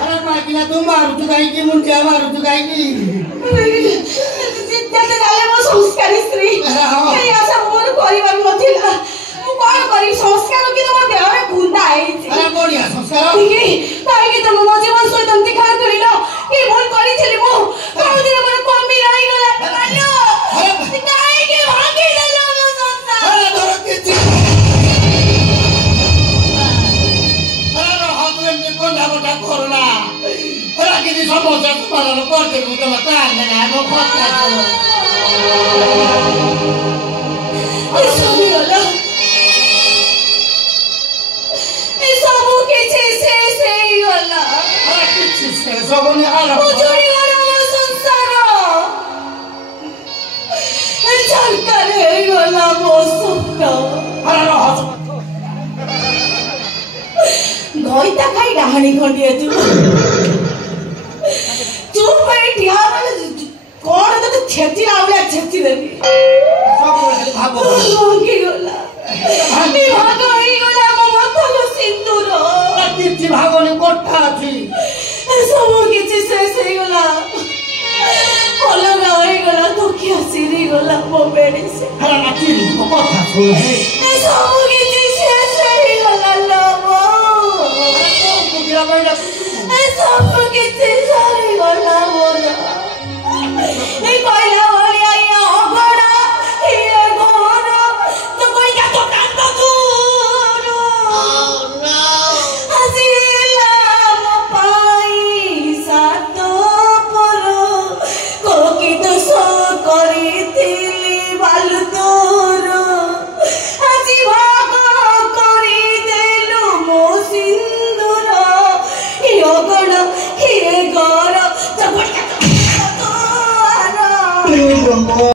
अरे बाकीला तू मारू तू काय की मुंड्या मारू तू काय की ଯେତେ ଯାଲେ ମୋ ସଂସ୍କାରୀ ସ୍ତ୍ରୀ କେହି ଆଶା ମୋର କରିବାର ନଥିଲା ମୁଁ କଣ କରିବି ସଂସ୍କାର କିନ୍ତୁ ମୋ ଦେହରେ ଗୁଣ୍ଡା ହେଇଛି अरे बढिया संस्कार କାହିଁକି ତମ ମୋ ଜୀବନ ସହିତ ଏମିତି ଖେଳ ଖେଳିଲ କି ଭୁଲ କରିଥିଲି ମୁଁ କୋଉଦିନ ମୋର କମି ରହିଗଲା କାହିଁକି ଭାଙ୍ଗିଦେଲ ମୋ ସଂସାର अरे ଧର କିଛି अरे ରହ ତୁ ଏମିତି କଣ୍ଡାବଟା କରନା अरे କିଛି ସମସ୍ୟା ସମାଧାନ କରିଦେବୁ ତମ ତାହେଲେ ନା ମୋ କଥା ସବୁ କିଛି ଶେଷ ହେଇଗଲା अरे କିଛି ଶେଷ ହବନି ଉଜୁଡ଼ିଗଲା ମୋ ସଂସାର ଛାରକାର ହେଇଗଲା ମୋ ସ୍ୱପ୍ନ अरे ରହ ଗଇତା ଖାଇ ଡାହାଣୀ ଖଣ୍ଡିଏ ତୁ ଚୁପ୍ କରି ଠିଆ ମାନେ କଣ ତତେ ଛେଚିଲା ଭଳିଆ ଛେଚିଦେବି ସବୁବେଳେ ଭାବ ଭାଙ୍ଗିଗଲା ବିଭାଗ ହେଇଗଲା ମୋ ମଥାକୁ ସିନ୍ଦୁର କିଛି ଭାବନି କୋଠା ଅଛି ସବୁ କିଛି ଶେଷ ହେଇଗଲା ଅଲଗା ହେଇଗଲା ତୋକିଆ ସିରିଗଲା ମୋ ମେଡିସିନ अरे ନାଚି ମୋ କଥା ଶୁଣ ସବୁ କିଛି ଶେଷ ହେଇଗଲା ଲୋ ସବୁ କିଛି ସରିଗଲା ମୋର କହିଲା ଭଳିଆ ଇଏ ଅଗଣା ଇଏ ଘର ତ କହିଲା ତ କାନ୍ଦ ଦୂର ଆସିଲା ମୋ ପାଇଁ ସାତ ପର କୋକିତ ସୋ କରିଥିଲି ବାଲୁ ତୋର ଆଜି ଭାଗ କରିଦେଲୁ ମୋ ସିନ୍ଦୁର ଅଗଣ ହେ ଗର